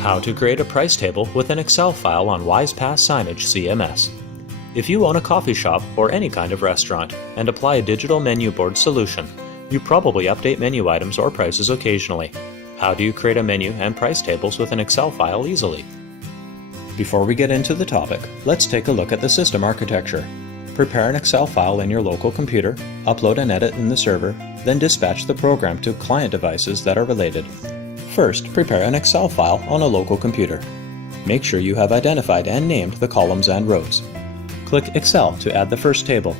How to create a price table with an Excel file on WISE-PaaS SignageCMS. If you own a coffee shop or any kind of restaurant and apply a digital menu board solution, you probably update menu items or prices occasionally. How do you create a menu and price tables with an Excel file easily? Before we get into the topic, let's take a look at the system architecture. Prepare an Excel file in your local computer, upload and edit in the server, then dispatch the program to client devices that are related. First, prepare an Excel file on a local computer. Make sure you have identified and named the columns and rows. Click Excel to add the first table.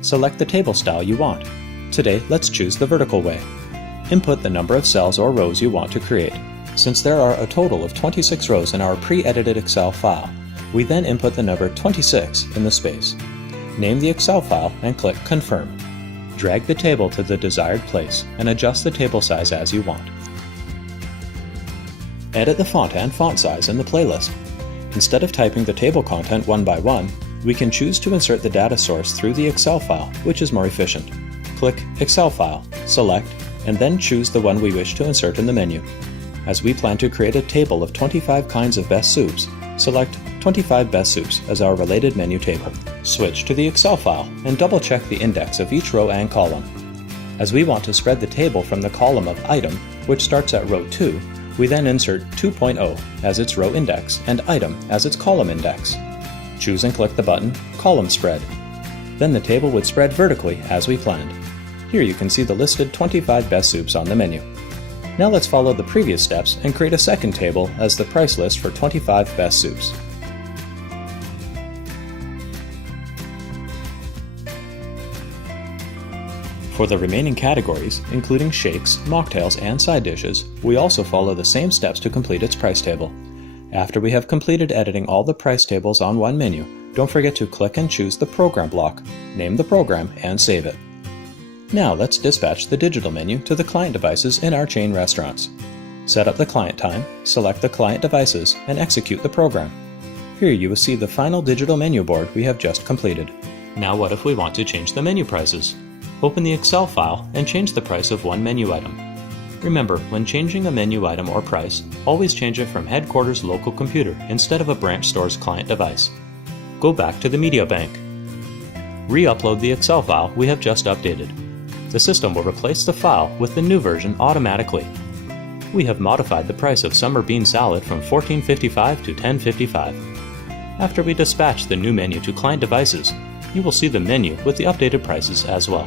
Select the table style you want. Today, let's choose the vertical way. Input the number of cells or rows you want to create. Since there are a total of 26 rows in our pre-edited Excel file, we then input the number 26 in the space. Name the Excel file and click Confirm. Drag the table to the desired place and adjust the table size as you want. Edit the font and font size in the playlist. Instead of typing the table content one by one, we can choose to insert the data source through the Excel file, which is more efficient. Click Excel File, select, and then choose the one we wish to insert in the menu. As we plan to create a table of 25 kinds of best soups, select 25 best soups as our related menu table. Switch to the Excel file and double-check the index of each row and column. As we want to spread the table from the column of Item, which starts at row 2, we then insert 2.0 as its row index and Item as its column index. Choose and click the button Column Spread. Then the table would spread vertically as we planned. Here you can see the listed 25 best soups on the menu. Now let's follow the previous steps and create a second table as the price list for 25 best soups. For the remaining categories, including shakes, mocktails, and side dishes, we also follow the same steps to complete its price table. After we have completed editing all the price tables on one menu, don't forget to click and choose the Program block, name the program, and save it. Now let's dispatch the digital menu to the client devices in our chain restaurants. Set up the client time, select the client devices, and execute the program. Here you will see the final digital menu board we have just completed. Now what if we want to change the menu prices? Open the Excel file and change the price of one menu item. Remember, when changing a menu item or price, always change it from headquarters local computer instead of a branch store's client device. Go back to the media bank. Re-upload the Excel file we have just updated. The system will replace the file with the new version automatically. We have modified the price of summer bean salad from $14.55 to $10.55. After we dispatch the new menu to client devices, you will see the menu with the updated prices as well.